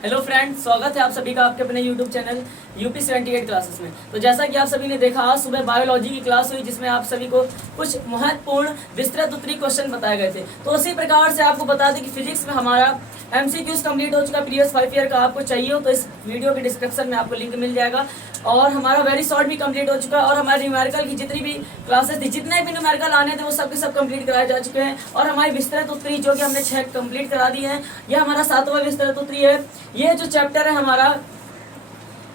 Hello friends, स्वागत है आप सभी का आपके अपने यूट्यूब चैनल यूपी 78 क्लासेस में। तो जैसा कि आप सभी ने देखा, आज सुबह बायोलॉजी की क्लास हुई जिसमें आप सभी को कुछ महत्वपूर्ण विस्तृत उत्तरीय क्वेश्चन बताए गए थे। तो उसी प्रकार से आपको बता दें कि फिजिक्स में हमारा एमसीक्यूज कंप्लीट हो चुका। प्रीवियस 5 ईयर का आपको चाहिए हो तो इस वीडियो के डिस्क्रिप्शन में आपको लिंक मिल जाएगा। और हमारा वेरी शॉर्ट भी कंप्लीट हो चुका है और हमारे न्यूमेरिकल की जितनी भी क्लासेस थी, जितने भी न्यूमेरिकल आने थे वो सब के सब कंप्लीट कराए जा चुके हैं। और हमारी विस्तृत उत्तरीय जो कि हमने 6 कंप्लीट करा दी है, यह हमारा 7वां विस्तृत उत्तरीय है। ये जो चैप्टर है हमारा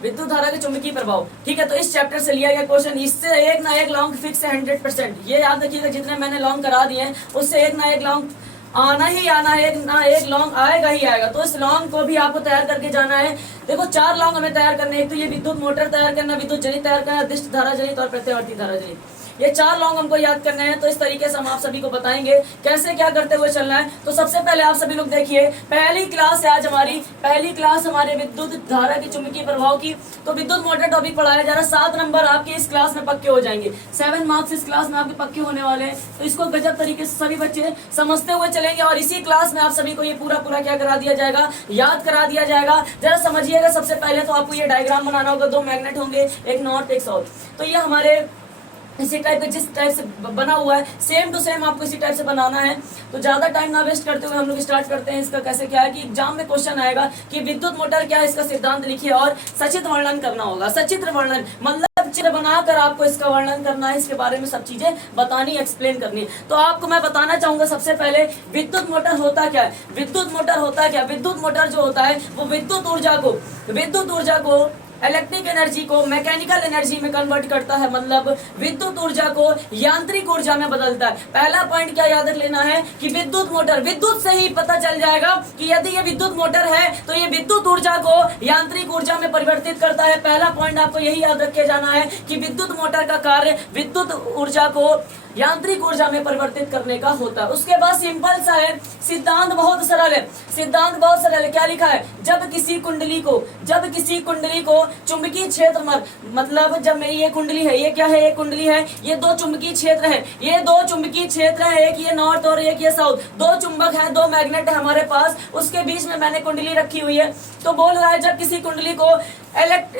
विद्युत धारा के चुंबकीय प्रभाव, ठीक है। तो इस चैप्टर से लिया गया क्वेश्चन, इससे एक ना एक लॉन्ग फिक्स है 100%। ये याद रखिएगा, जितने मैंने लॉन्ग करा दिए हैं उससे एक ना एक लॉन्ग आना ही आना है, एक ना एक लॉन्ग आएगा ही आएगा। तो इस लॉन्ग को भी आपको तैयार करके जाना है। देखो 4 लॉन्ग हमें तैयार करने हैं। एक तो ये विद्युत मोटर तैयार करना, विद्युत जनित तैयार करना, दिष्ट धारा जनित और प्रत्यावर्ती धारा जनित, ये 4 लॉन्ग हमको याद करने हैं। तो इस तरीके से हम आप सभी को बताएंगे कैसे क्या करते हुए चलना है। तो सबसे पहले आप सभी लोग देखिए, पहली क्लास है आज हमारी, पहली क्लास हमारे विद्युत धारा के चुंबकीय प्रभाव की। तो विद्युत मोटर टॉपिक पढ़ाया जा रहा है। 7 नंबर आपके इस क्लास में पक्के हो जाएंगे। 7 मार्क्स इस क्लास में आपके पक्के होने वाले हैं। तो इसको गजब तरीके से सभी बच्चे समझते हुए चलेंगे और इसी क्लास में आप सभी को ये पूरा क्या करा दिया जाएगा, याद करा दिया जाएगा। जरा समझिएगा, सबसे पहले तो आपको ये डायग्राम बनाना होगा। 2 मैग्नेट होंगे, एक नॉर्थ एक साउथ। तो ये हमारे इसी टाइप के जिस टाइप से बना हुआ है सेम टू सेम आपको इसी टाइप से बनाना है। तो ज्यादा टाइम ना वेस्ट करते हुए हम लोग स्टार्ट करते हैं। इसका कैसे क्या है कि एग्जाम में क्वेश्चन आएगा कि विद्युत मोटर क्या है, इसका सिद्धांत लिखिए और सचित्र वर्णन करना होगा। सचित्र वर्णन मतलब चित्र बनाकर आपको इसका वर्णन करना है, इसके बारे में सब चीजें बतानी, एक्सप्लेन करनी है। तो आपको मैं बताना चाहूंगा सबसे पहले विद्युत मोटर होता क्या है। विद्युत मोटर होता क्या, विद्युत मोटर जो होता है वो विद्युत ऊर्जा को इलेक्ट्रिक एनर्जी को मैकेनिकल एनर्जी में कन्वर्ट करता है। मतलब विद्युत ऊर्जा को यांत्रिक ऊर्जा में बदलता है। पहला पॉइंट क्या याद रख लेना है कि विद्युत मोटर, विद्युत से ही पता चल जाएगा कि यदि ये विद्युत मोटर है तो ये विद्युत ऊर्जा को यांत्रिक ऊर्जा में परिवर्तित करता है। पहला पॉइंट आपको यही याद रख के जाना है कि विद्युत मोटर का कार्य विद्युत ऊर्जा को यांत्रिक ऊर्जा में परिवर्तित करने का होता है। उसके बाद सिंपल सा है, सिद्धांत बहुत सरल है। सिद्धांत बहुत सरल है। क्या लिखा है, जब किसी कुंडली को चुंबकीय क्षेत्र में, मतलब जब ये कुंडली है, ये क्या है, ये कुंडली है, ये 2 चुंबकीय क्षेत्र है, ये 2 चुंबकीय क्षेत्र है, एक ये नॉर्थ और एक ये साउथ। 2 चुंबक है, 2 मैग्नेट है हमारे पास, उसके बीच में मैंने कुंडली रखी हुई है। तो बोल रहा है जब किसी कुंडली को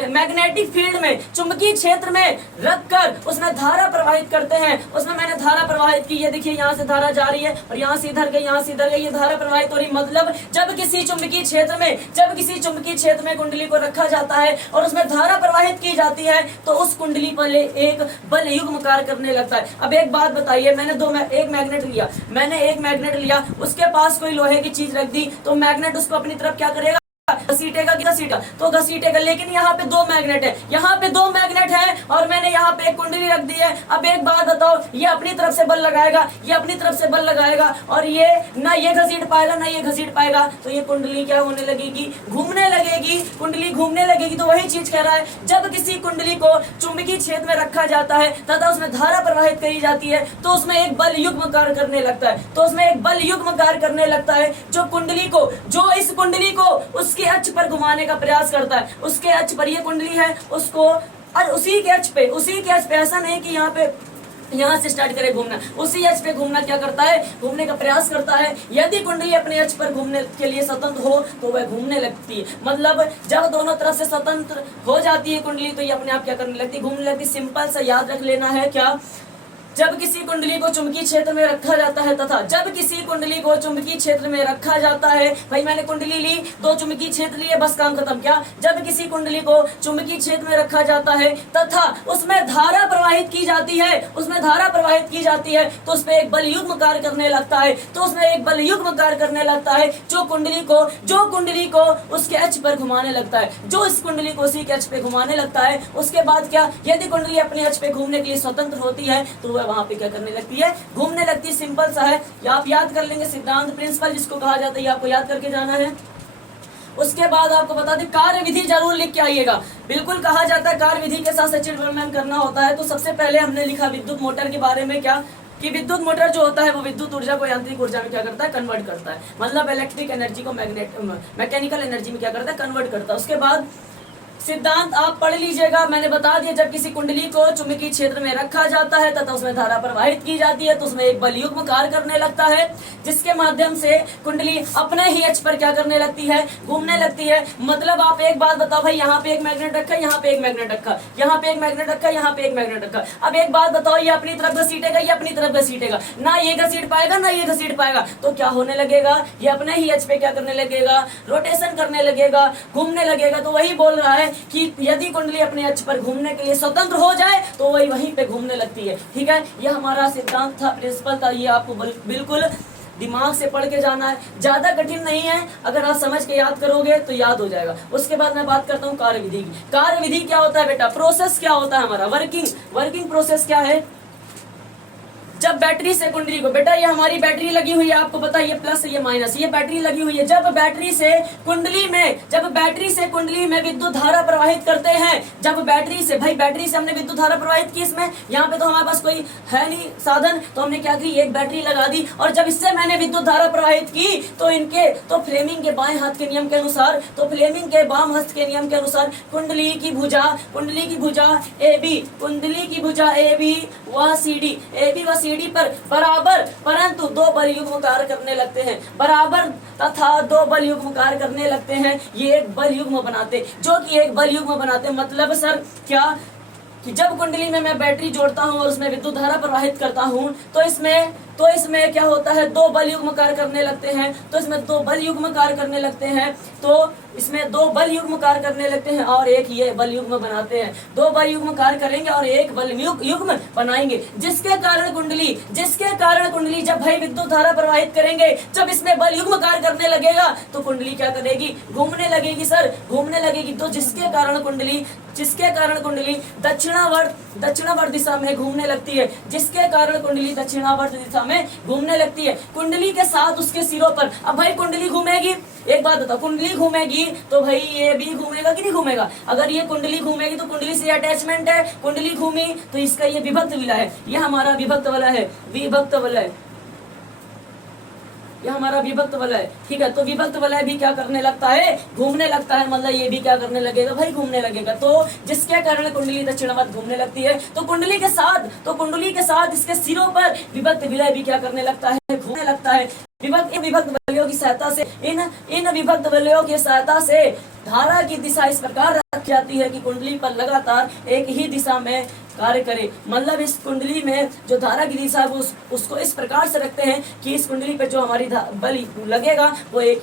मैग्नेटिक फील्ड में, चुंबकीय क्षेत्र में रखकर उसमें धारा प्रवाहित करते हैं। उसमें मैंने धारा प्रवाहित की, ये देखिए यहाँ से धारा जा रही है और यहाँ से इधर गई, यहाँ से इधर गई, ये धारा प्रवाहित हो रही। मतलब जब किसी चुंबकीय क्षेत्र में कुंडली को रखा जाता है और उसमें धारा प्रवाहित की जाती है तो उस कुंडली पर एक बल युग्म कार्य करने लगता है। अब एक बात बताइए, मैंने एक मैग्नेट लिया, उसके पास कोई लोहे की चीज रख दी तो मैग्नेट उसको अपनी तरफ क्या करेगा, घसीटेगा। लेकिन यहाँ पे 2 मैग्नेट है, यहाँ पे 2 मैग्नेट है और मैंने यहाँ पे एक कुंडली रख दी है। अब एक बात बताओ, ये अपनी तरफ से बल लगाएगा, ये अपनी तरफ से बल लगाएगा और ये ना ये घसीट पाएगा ना ये घसीट पाएगा। तो ये कुंडली क्या होने लगेगी, घूमने लगेगी, कुंडली घूमने लगेगी। तो वही चीज कह रहा है, जब किसी कुंडली को चुंबकीय क्षेत्र में रखा जाता है तथा उसमें धारा प्रवाहित करी जाती है तो उसमें एक बल युग्म कार्य करने लगता है। जो इस कुंडली को उसके अक्ष पर घुमाने का प्रयास करता है। उसके अक्ष पर ये कुंडली है, उसको और उसी के अक्ष पे ऐसा नहीं कि यहाँ से स्टार्ट करे घूमना, उसी अक्ष पे घूमना क्या करता है, घूमने का प्रयास करता है। यदि कुंडली अपने अक्ष पर घूमने के लिए स्वतंत्र हो तो वह घूमने लगती है। मतलब जब दोनों तरफ से स्वतंत्र हो जाती है कुंडली तो ये अपने आप क्या करने लगती है, घूमने लगती है। सिंपल सा याद रख लेना है, क्या, जब किसी कुंडली को चुंबकीय क्षेत्र में रखा जाता है तथा जब किसी कुंडली को चुंबकीय क्षेत्र में रखा जाता है, भाई मैंने कुंडली ली, 2 चुंबकीय क्षेत्र लिए, बस काम खत्म। क्या, जब किसी कुंडली को चुंबकीय क्षेत्र में रखा जाता है तथा उसमें धारा प्रवाहित की जाती है तो उसमें एक बल युग्म कार्य करने लगता है, जो कुंडली को उसके अक्ष पर घुमाने लगता है, जो इस कुंडली को उसी के अक्ष पे घुमाने लगता है। उसके बाद क्या, यदि कुंडली अपने अक्ष पे घूमने के लिए स्वतंत्र होती है तो वहां पे क्या करने लगती है, घूमने लगती है। सिंपल सा है, आप याद कर लेंगे सिद्धांत, प्रिंसिपल जिसको कहा जाता है, आपको याद करके जाना है। उसके बाद आपको बता दें, कार्य विधि जरूर लिख के आइएगा। बिल्कुल कहा जाता है कार्य विधि के साथ सचित्र वर्णन करना होता है। तो सबसे पहले हमने लिखा विद्युत मोटर के बारे में, क्या कि विद्युत मोटर जो होता है वो विद्युत ऊर्जा को यांत्रिक ऊर्जा में क्या करता है, कन्वर्ट करता है। मतलब इलेक्ट्रिक एनर्जी को मैकेनिकल एनर्जी में क्या करता है, कन्वर्ट करता है। उसके बाद सिद्धांत आप पढ़ लीजिएगा, मैंने बता दिया। जब किसी कुंडली को चुंबकीय क्षेत्र में रखा जाता है तथा उसमें धारा प्रवाहित की जाती है तो उसमें एक बल युग्म कार्य करने लगता है, जिसके माध्यम से कुंडली अपने ही अक्ष पर क्या करने लगती है, घूमने लगती है। मतलब आप एक बात बताओ भाई, यहाँ पे एक मैग्नेट रखा है, यहाँ पे एक मैग्नेट रखा, यहाँ पे एक मैग्नेट रखा, यहाँ पे एक मैग्नेट रखा। अब एक बात बताओ, ये अपनी तरफ घसीटेगा, ये अपनी तरफ घसीटेगा, ना ये घसीट पाएगा ना ये घसीट पाएगा, तो क्या होने लगेगा, ये अपने ही अक्ष पे क्या करने लगेगा, रोटेशन करने लगेगा, घूमने लगेगा। तो वही बोल रहा है कि यदि कुंडली अपने अक्ष पर घूमने के लिए स्वतंत्र हो जाए तो वही वहीं पे घूमने लगती है। ठीक है, ये हमारा सिद्धांत था, प्रिंसिपल था, ये आपको बिल्कुल दिमाग से पढ़ के जाना है, ज्यादा कठिन नहीं है। अगर आप समझ के याद करोगे तो याद हो जाएगा। उसके बाद मैं बात करता हूँ कार्यविधि की। कार्यविधि क्या होता है बेटा, प्रोसेस क्या होता है हमारा, वर्किंग प्रोसेस क्या है। जब बैटरी से कुंडली को, बेटा ये हमारी बैटरी लगी हुई है, आपको पता है ये प्लस ये माइनस, ये बैटरी लगी हुई है। जब बैटरी से कुंडली में विद्युत धारा प्रवाहित करते हैं, जब बैटरी से, भाई बैटरी से हमने विद्युत धारा प्रवाहित की, इसमें यहाँ पे तो हमारे पास कोई है नहीं साधन, तो हमने क्या की, एक बैटरी लगा दी। और जब इससे मैंने विद्युत धारा प्रवाहित की तो फ्लेमिंग के बाएं हाथ के नियम के अनुसार, फ्लेमिंग के बाम हस्त के नियम के अनुसार कुंडली की भुजा ए बी व सी डी पर बराबर परंतु दो बल युग्म कार्य करने लगते हैं, बराबर तथा दो बल युग्म कार्य करने लगते हैं। ये एक बल युग्म बनाते, जो कि एक बल युग्म बनाते, मतलब सर क्या कि जब कुंडली में मैं बैटरी जोड़ता हूं और उसमें विद्युत धारा प्रवाहित करता हूं तो इसमें क्या होता है, दो बल युग्म कार्य करने लगते हैं। तो इसमें दो बल युग्म कार्य करने लगते हैं, तो इसमें दो बल युग्म कार्य करने लगते हैं और एक ये बल युग्म बनाते हैं। दो बल युग्म कार्य करेंगे और एक बल युग्म बनाएंगे, जिसके कारण कुंडली जब भाई विद्युत धारा प्रवाहित करेंगे, जब इसमें बल युग्म कार्य करने लगेगा तो कुंडली क्या करेगी, घूमने लगेगी सर, घूमने लगेगी। तो जिसके कारण कुंडली दक्षिणावर्त दिशा में घूमने लगती है, जिसके कारण कुंडली दक्षिणावर्त दिशा में घूमने लगती है। कुंडली के साथ उसके सिरों पर, अब भाई कुंडली घूमेगी, एक बात बताओ, कुंडली घूमेगी तो भाई ये भी घूमेगा कि नहीं घूमेगा। अगर ये कुंडली घूमेगी तो कुंडली से अटैचमेंट है, कुंडली घूमी तो इसका ये विभक्त विलय है, ये हमारा विभक्त वलय ये हमारा विभक्त वलय। ठीक है, तो विभक्त वलय भी क्या करने लगता है, घूमने लगता है, मतलब ये भी क्या करने लगेगा भाई, घूमने लगेगा। तो जिसके कारण कुंडली दक्षिणावर्त घूमने लगती है, तो कुंडली के साथ इसके सिरों पर विभक्त विलय भी क्या करने लगता है, घूमने लगता है। विभक्त वलयों की सहायता से, इन विभक्त वलयों की सहायता से धारा की दिशा इस प्रकार रखी जाती है कि कुंडली पर लगातार एक ही दिशा में कार्य करे। मतलब इस कुंडली में जो धारा की दिशा है वो उसको इस प्रकार से रखते हैं कि इस कुंडली पर जो हमारी बल लगेगा वो एक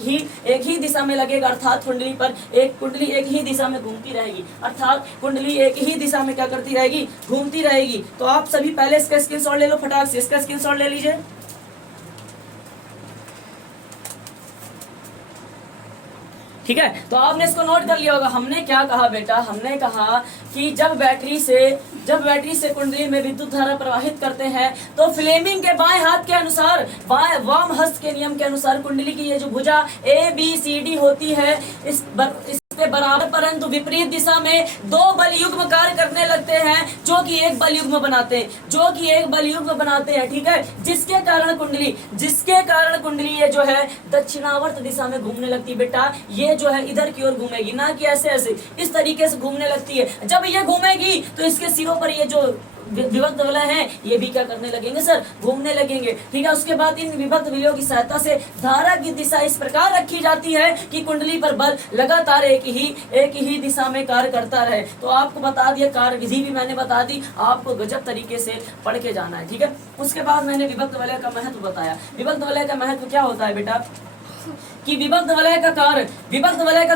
ही दिशा में लगेगा, अर्थात कुंडली पर कुंडली एक ही दिशा में घूमती रहेगी, अर्थात कुंडली एक ही दिशा में क्या करती रहेगी, घूमती रहेगी। तो आप सभी पहले इसका स्क्रीनशॉट ले लो, फटाक से इसका स्क्रीनशॉट ले लीजिए। ठीक है, तो आपने इसको नोट कर लिया होगा। हमने क्या कहा बेटा, हमने कहा कि जब बैटरी से कुंडली में विद्युत धारा प्रवाहित करते हैं तो फ्लेमिंग के बाएं हाथ के अनुसार, वाम हस्त के नियम के अनुसार कुंडली की ये जो भुजा ABCD होती है, इसके बराबर परंतु विपरीत दिशा में दो बल युग्म कार्य करने लगते हैं, जो कि एक बल युग्म बनाते हैं। ठीक है, जिसके कारण कुंडली ये जो है दक्षिणावर्त दिशा में घूमने लगती है। बेटा ये जो है इधर की ओर घूमेगी, ना कि ऐसे इस तरीके से घूमने लगती है। जब ये घूमेगी तो इसके सिरों पर ये जो विभक्त वलय हैं ये भी क्या करने लगेंगे सर, घूमने लगेंगे। ठीक है, उसके बाद इन विभक्त वलयों की सहायता से धारा की दिशा इस प्रकार रखी जाती है कि कुंडली पर बल लगातार एक ही दिशा में कार्य करता रहे। तो आपको बता दिया, कार्य विधि भी मैंने बता दी, आपको गजब तरीके से पढ़ के जाना है। ठीक है, उसके बाद मैंने विभक्त वलय का महत्व बताया। विभक्त वलय का महत्व क्या होता है बेटा, कि विभक्त वलय का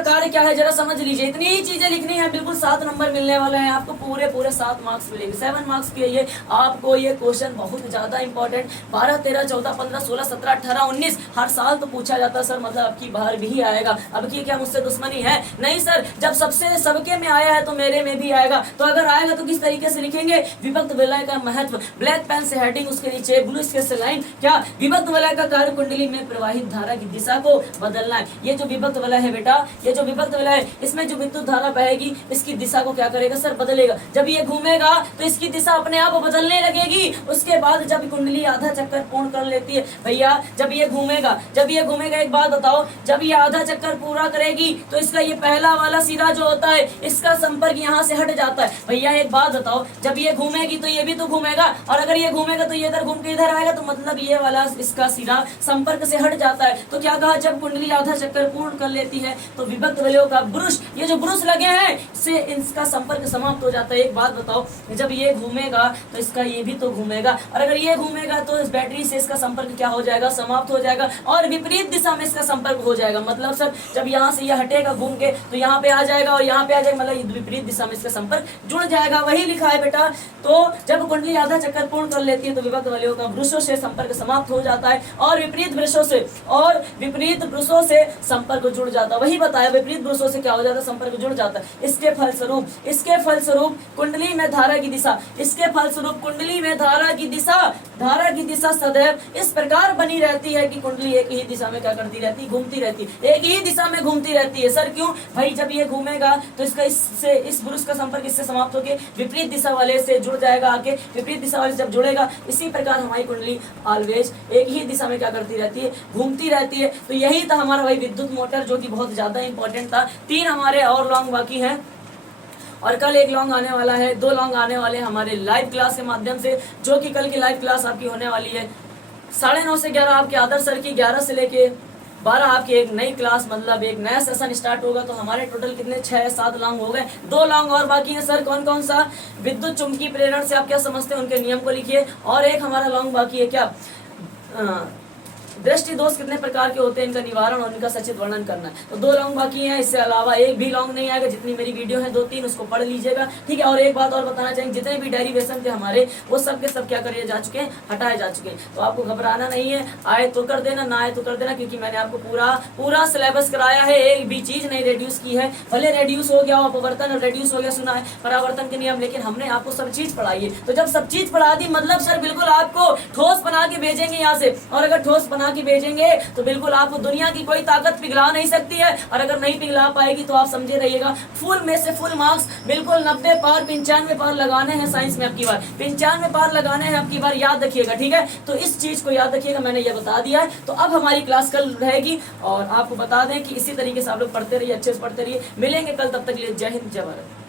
कार्य क्या है, जरा समझ लीजिए। इतनी ही चीजें लिखनी है, बिल्कुल 7 नंबर मिलने वाले हैं आपको, पूरे 7 मार्क्स मिलेंगे। 7 मार्क्स के लिए आपको ये क्वेश्चन बहुत ज्यादा इंपॉर्टेंट, 12, 13, 14, 15, 16, 17, 18, 19 हर साल तो पूछा जाता है सर, मतलब अब की बार भी आएगा। अब की क्या मुझसे दुश्मनी है? नहीं सर, जब सबके में आया है तो मेरे में भी आएगा। तो अगर आएगा तो किस तरीके से लिखेंगे, विभक्त वलय का महत्व, ब्लैक पेन से हेडिंग, उसके नीचे ब्लू स्केच से लाइन, क्या विभक्त वलय का कार्य कुंडली में प्रवाहित धारा की दिशा को बदलना है। ये जो विभक्त वलय है बेटा, ये जो विभक्त वलय है, इसमें जो विद्युत धारा बहेगी इसकी दिशा को क्या करेगा सर, बदलेगा। जब ये घूमेगा तो इसकी दिशा अपने आप बदलने लगेगी। उसके बाद जब कुंडली आधा चक्कर पूर्ण कर लेती है भैया, जब ये घूमेगा, एक बात बताओ, जब ये आधा चक्कर पूरा करेगी तो इसका ये पहला वाला सिरा जो होता है इसका संपर्क यहाँ से हट जाता है। भैया एक बात बताओ, जब ये घूमेगी तो ये भी तो घूमेगा, और अगर ये घूमेगा तो ये इधर घूम के इधर आएगा, तो मतलब ये वाला इसका सिरा संपर्क से हट जाता है। तो क्या कहा, जब कुंडली आधा चक्कर पूर्ण कर लेती है तो विभक्त वलयों का ब्रुश, ये जो ब्रुश लगे हैं से इसका संपर्क समाप्त हो जाता है। एक बात बताओ, जब ये घूमेगा तो इसका ये भी तो घूमेगा, और अगर ये घूमेगा तो इस बैटरी से इसका संपर्क क्या हो जाएगा, समाप्त हो जाएगा, और विपरीत दिशा में इसका संपर्क हो जाएगा। मतलब सर जब यहाँ से ये हटेगा घूम के तो यहाँ पे आ जाएगा और यहाँ पे आ जाएगा, मतलब विपरीत दिशा में इसका संपर्क जुड़ जाएगा। वही लिखा है बेटा। तो जब कुंडली आधा चक्कर पूर्ण कर लेती है तो विभक्त वलयों का ब्रुशों से संपर्क समाप्त हो जाता है और विपरीत ब्रुशों से संपर्क जुड़ जाता है। वही बताया, विपरीत ब्रुशों से क्या हो जाता है, संपर्क जुड़ जाता है। इसके फलस्वरूप कुंडली में धारा की दिशा सदैव इस प्रकार बनी रहती है कि कुंडली एक ही दिशा में क्या करती रहती है, घूमती रहती है, एक ही दिशा में घूमती रहती है। सर क्यों भाई, जब ये घूमेगा तो इसका इस ब्रुश का संपर्क इससे समाप्त होकर विपरीत दिशा वाले से जुड़ जाएगा, आके विपरीत दिशा वाले से जब जुड़ेगा, इसी प्रकार हमारी कुंडली ऑलवेज एक ही दिशा में क्या करती रहती है, घूमती रहती है। तो यही था हमारा भाई विद्युत मोटर, जो कि बहुत ज्यादा इंपॉर्टेंट था। 3 हमारे और लॉन्ग बाकी हैं, और कल एक लॉन्ग आने वाला है, 2 लॉन्ग आने वाले हमारे लाइव क्लास के माध्यम से, जो कि कल की लाइव क्लास आपकी होने वाली है 9:30 से 11 आपके आदर्श सर की, 11 से लेके 12 आपकी एक नई क्लास, मतलब एक नया सेशन स्टार्ट होगा। तो हमारे टोटल कितने 6-7 लॉन्ग हो गए, 2 लॉन्ग और बाकी है। सर कौन कौन सा, विद्युत चुंबकीय प्रेरण से आप क्या समझते हैं उनके नियम को लिखिए, और एक हमारा लॉन्ग बाकी है क्या, दृष्टि दोष कितने प्रकार के होते हैं, इनका निवारण और इनका सचित वर्णन करना है। तो 2 लॉन्ग बाकी हैं, इससे अलावा एक भी लॉन्ग नहीं आएगा। जितनी मेरी वीडियो है 2-3 उसको पढ़ लीजिएगा, ठीक है। और एक बात और बताना चाहेंगे, जितने भी डेरिवेशन थे हमारे वो सब के सब क्या करे जा चुके हैं, हटाए जा चुके हैं। तो आपको घबराना नहीं है, आए तो कर देना, ना आए तो कर देना, क्योंकि मैंने आपको पूरा सिलेबस कराया है, एक भी चीज नहीं रेड्यूस की है। भले रेड्यूस हो गया, अपवर्तन रेड्यूस हो गया, सुना है परावर्तन के नियम, लेकिन हमने आपको सब चीज पढ़ाई है। तो जब सब चीज पढ़ा दी मतलब सर बिल्कुल आपको ठोस बना के भेजेंगे यहाँ से, और अगर ठोस बना के भेजेंगे तो बिल्कुल आपको दुनिया की कोई ताकत पिघला नहीं सकती है। और अगर नहीं पिघला पाएगी तो आप समझे रहिएगा, फुल में से फुल मार्क्स बिल्कुल 90 पार 95 पार लगाने हैं साइंस में, आपकी बार 95 पार लगाने हैं आपकी बार, याद रखिएगा, ठीक है। तो इस चीज को याद रखिएगा, मैंने ये बता दिया है। तो अब हमारी क्लास कल रहेगी, और आपको बता दें कि इसी तरीके से आप लोग पढ़ते रहिए, अच्छे से पढ़ते रहिए। मिलेंगे कल, तब तक के लिए जय हिंद, जय भारत।